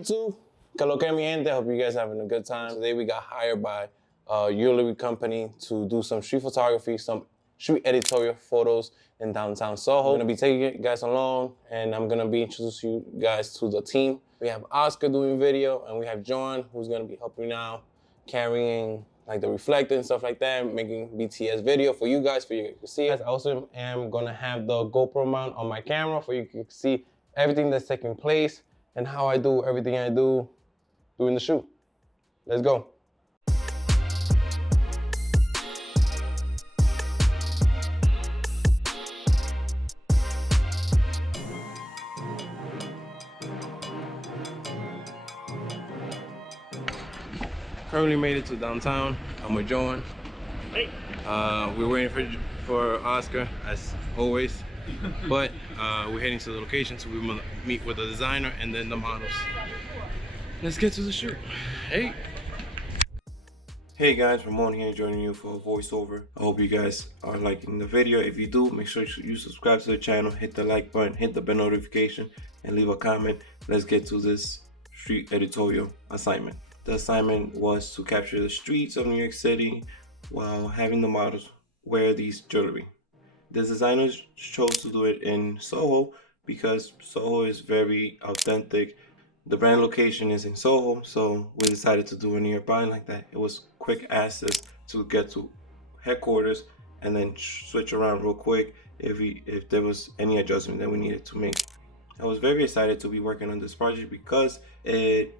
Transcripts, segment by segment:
YouTube, que lo que mi gente, hope you guys having a good time. Today we got hired by a jewelry company to do some street photography, some street editorial photos in downtown Soho. I'm gonna be taking you guys along and I'm gonna be introducing you guys to the team. We have Oscar doing video and we have John who's gonna be helping out, carrying like the reflector and stuff like that, making BTS video for you guys to see. I also am gonna have the GoPro mount on my camera for you to see everything that's taking place and how I do everything I do during the shoot. Let's go. Currently made it to downtown. I'm with John. Hey. We're waiting for Oscar as always, but we're heading to the location so we're gonna meet with the designer and then the models. Let's get to the shoot. Hey. Hey guys, Ramon here joining you for a voiceover. I hope you guys are liking the video. If you do, make sure you subscribe to the channel, hit the like button, hit the bell notification, and leave a comment. Let's get to this street editorial assignment. The assignment was to capture the streets of New York City while having the models wear these jewelry. The designers chose to do it in Soho because Soho is very authentic. The brand location is in Soho, so we decided to do it nearby like that. It was quick access to get to headquarters and then switch around real quick if there was any adjustment that we needed to make. I was very excited to be working on this project because it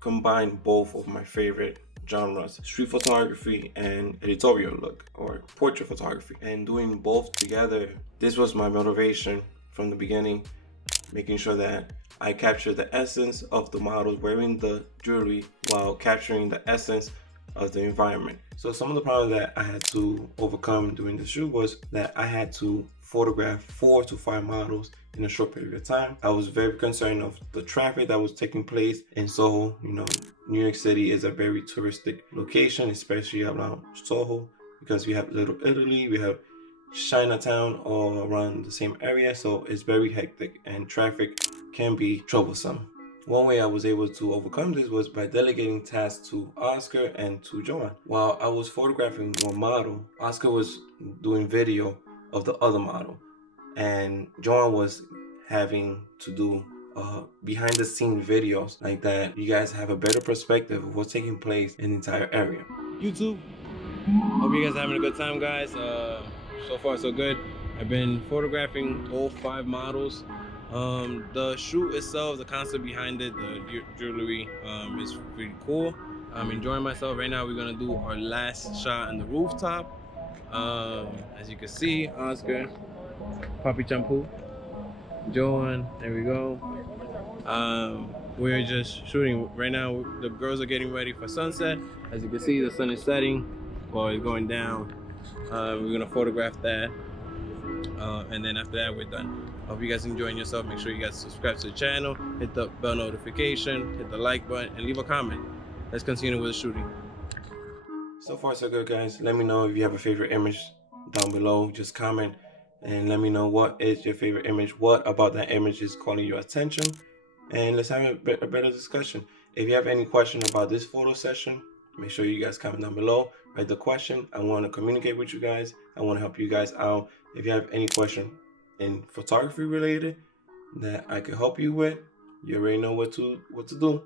combined both of my favorite genres, street photography and editorial look or portrait photography, and doing both together, this was my motivation from the beginning, making sure that I captured the essence of the models wearing the jewelry while capturing the essence of the environment. So some of the problems that I had to overcome during the shoot was that I had to photograph 4 to 5 models in a short period of time. I was very concerned of the traffic that was taking place in Soho. You know, New York City is a very touristic location, especially around Soho, because we have Little Italy, we have Chinatown all around the same area, so it's very hectic and traffic can be troublesome. One way I was able to overcome this was by delegating tasks to Oscar and to John. While I was photographing one model, Oscar was doing video of the other model, and John was having to do behind the scene videos like that. You guys have a better perspective of what's taking place in the entire area. YouTube, hope you guys are having a good time, guys. So far so good. I've been photographing all 5 models. The shoot itself, the concept behind it, the jewelry is pretty cool. I'm enjoying myself. Right now we're gonna do our last shot on the rooftop. As you can see, Oscar, Papi Champoo, Joan, there we go. We're just shooting right now. The girls are getting ready for sunset. As you can see, the sun is setting while it's going down. We're gonna photograph that, and then after that we're done. Hope you guys enjoying yourself. Make sure you guys subscribe to the channel, hit the bell notification, hit the like button, and leave a comment. Let's continue with the shooting. So far so good, guys. Let me know if you have a favorite image down below. Just comment and let me know what is your favorite image, what about that image is calling your attention, and let's have a better discussion. If you have any question about this photo session, make sure you guys comment down below, write the question. I want to communicate with you guys. I want to help you guys out. If you have any question in photography related that I could help you with, you already know what to do.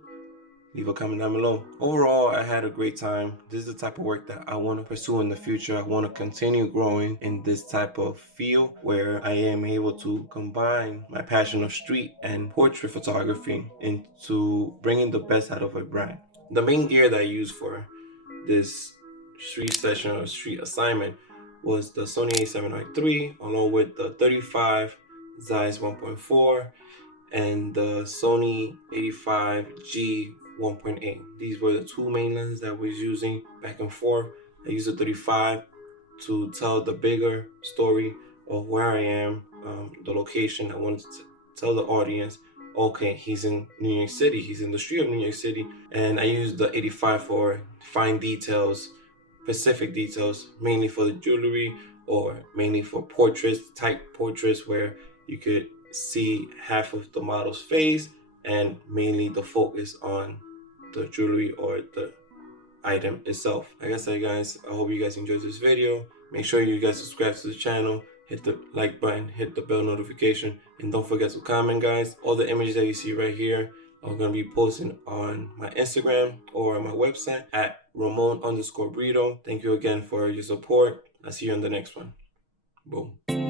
Leave a comment down below. Overall, I had a great time. This is the type of work that I want to pursue in the future. I want to continue growing in this type of field where I am able to combine my passion of street and portrait photography into bringing the best out of a brand. The main gear that I used for this street session or street assignment was the Sony a7 III along with the 35 Zeiss 1.4 and the Sony 85G 1.8. These were the 2 main lenses that I was using back and forth. I used the 35 to tell the bigger story of where I am, the location. I wanted to tell the audience, okay, he's in New York City, he's in the street of New York City. And I used the 85 for fine details, specific details, mainly for the jewelry or mainly for portraits, type portraits where you could see half of the model's face and mainly the focus on the jewelry or the item itself. Like I said, guys, I hope you guys enjoyed this video. Make sure you guys subscribe to the channel, hit the like button, hit the bell notification, and don't forget to comment, guys. All the images that you see right here are going to be posted on my Instagram or my website at Ramon_Brito. Thank you again for your support. I'll see you on the next one. Boom.